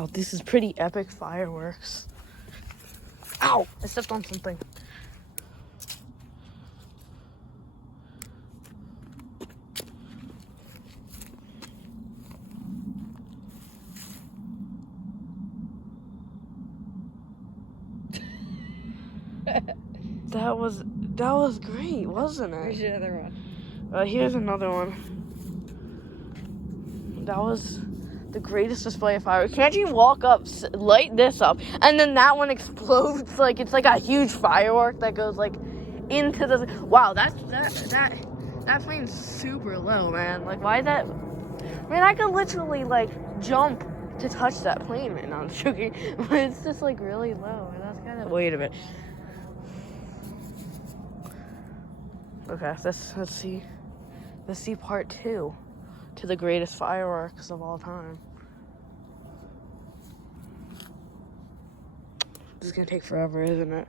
Wow, this is pretty epic fireworks. Ow! I stepped on something. That was great, wasn't it? Where's your other one? Here's another one. That was the greatest display of fireworks. Can't you walk up, light this up, and then that one explodes like it's like a huge firework that goes like into the. Wow, that flame's super low, man. Like, why is that? Man, I could literally like jump to touch that plane right now. I'm joking, but it's just like really low, and that's kind of. Wait a minute. Okay, let's see. Let's see part 2 to the greatest fireworks of all time. This is gonna take forever, isn't it?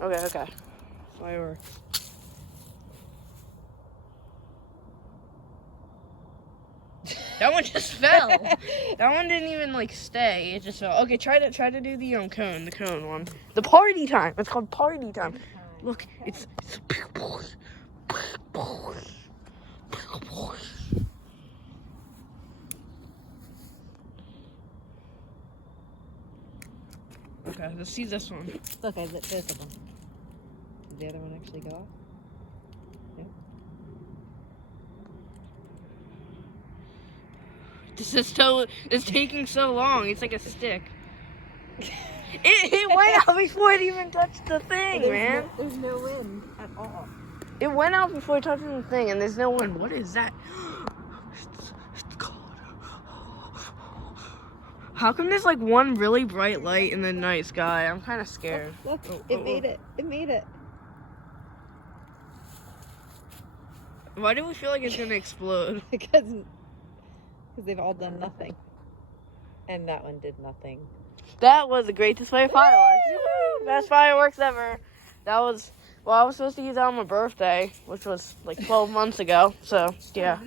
Okay. Fireworks. That one just fell. That one didn't even like stay. It just fell. Okay, try to do the cone one. The party time. It's called party time. Look, it's okay, let's see this one. Okay, there's the one. Did the other one actually go off? No. It's taking so long. It's like a stick. It went out before it even touched the thing, man. There's no wind at all. It went out before touching the thing, and there's no wind. What is that? It's cold. How come there's like one really bright light in the night sky? I'm kind of scared. Look, it made it. It made it. Why do we feel like it's gonna explode? Because they've all done nothing. And that one did nothing. That was a great display of fireworks. Woo! Best fireworks ever. That was, well, I was supposed to use that on my birthday, which was like 12 months ago. So, yeah.